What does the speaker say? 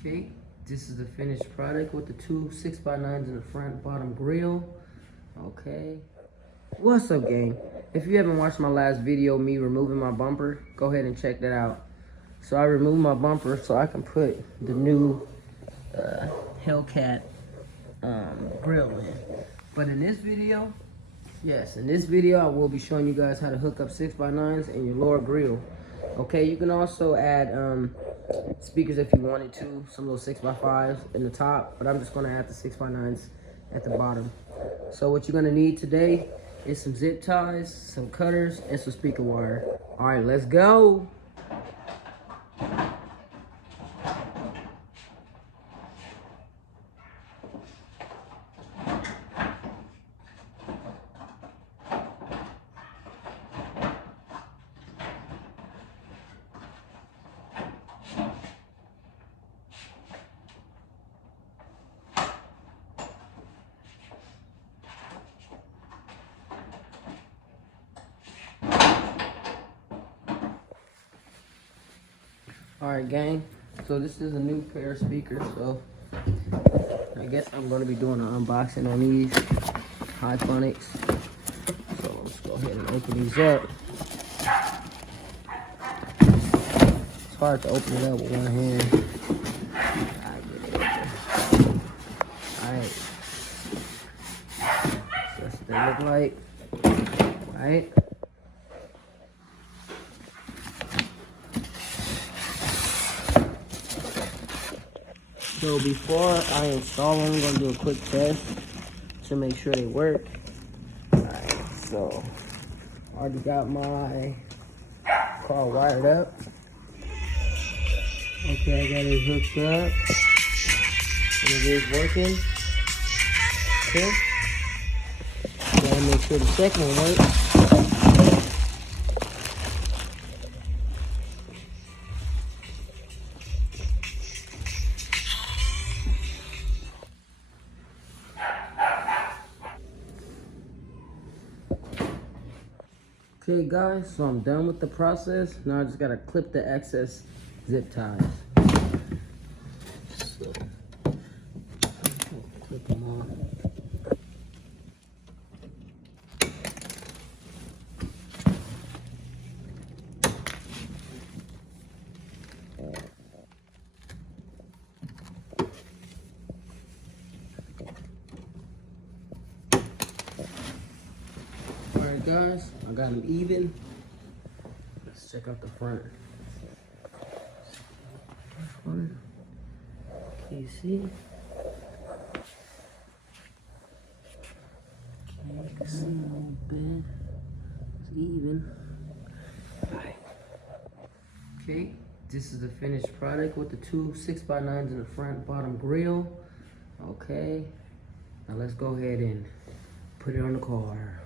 Okay, this is the finished product with the two 6x9s in the front bottom grill. Okay, what's up, gang? If you haven't watched my last video, me removing my bumper, go ahead and check that out. So I removed my bumper so I can put the new Hellcat grill in. But in this video, I will be showing you guys how to hook up 6x9s in your lower grill. Okay, you can also add speakers if you wanted to, some little 6x5s in the top, but I'm just gonna add the 6x9s at the bottom. So what you're gonna need today is some zip ties, some cutters, and some speaker wire. All right, let's go. All right, gang, so this is a new pair of speakers, so I guess I'm going to be doing an unboxing on these Hyphonics. So let's go ahead and open these up. It's hard to open it up with one hand. I get it open. All right, so that's what they look like. All right. So before I install them, I'm gonna do a quick test to make sure they work. Alright, so I already got my car wired up. Okay, I got it hooked up. And it is working. Okay. Gotta make sure the second one works. Okay guys, so I'm done with the process. Now I just gotta clip the excess zip ties. So, clip them on. Alright guys, I got them even. Let's check out the front. Can you see? Okay, you can see a little bit. It's even. Alright. Okay, this is the finished product with the two 6x9s in the front bottom grill. Okay, now let's go ahead and put it on the car.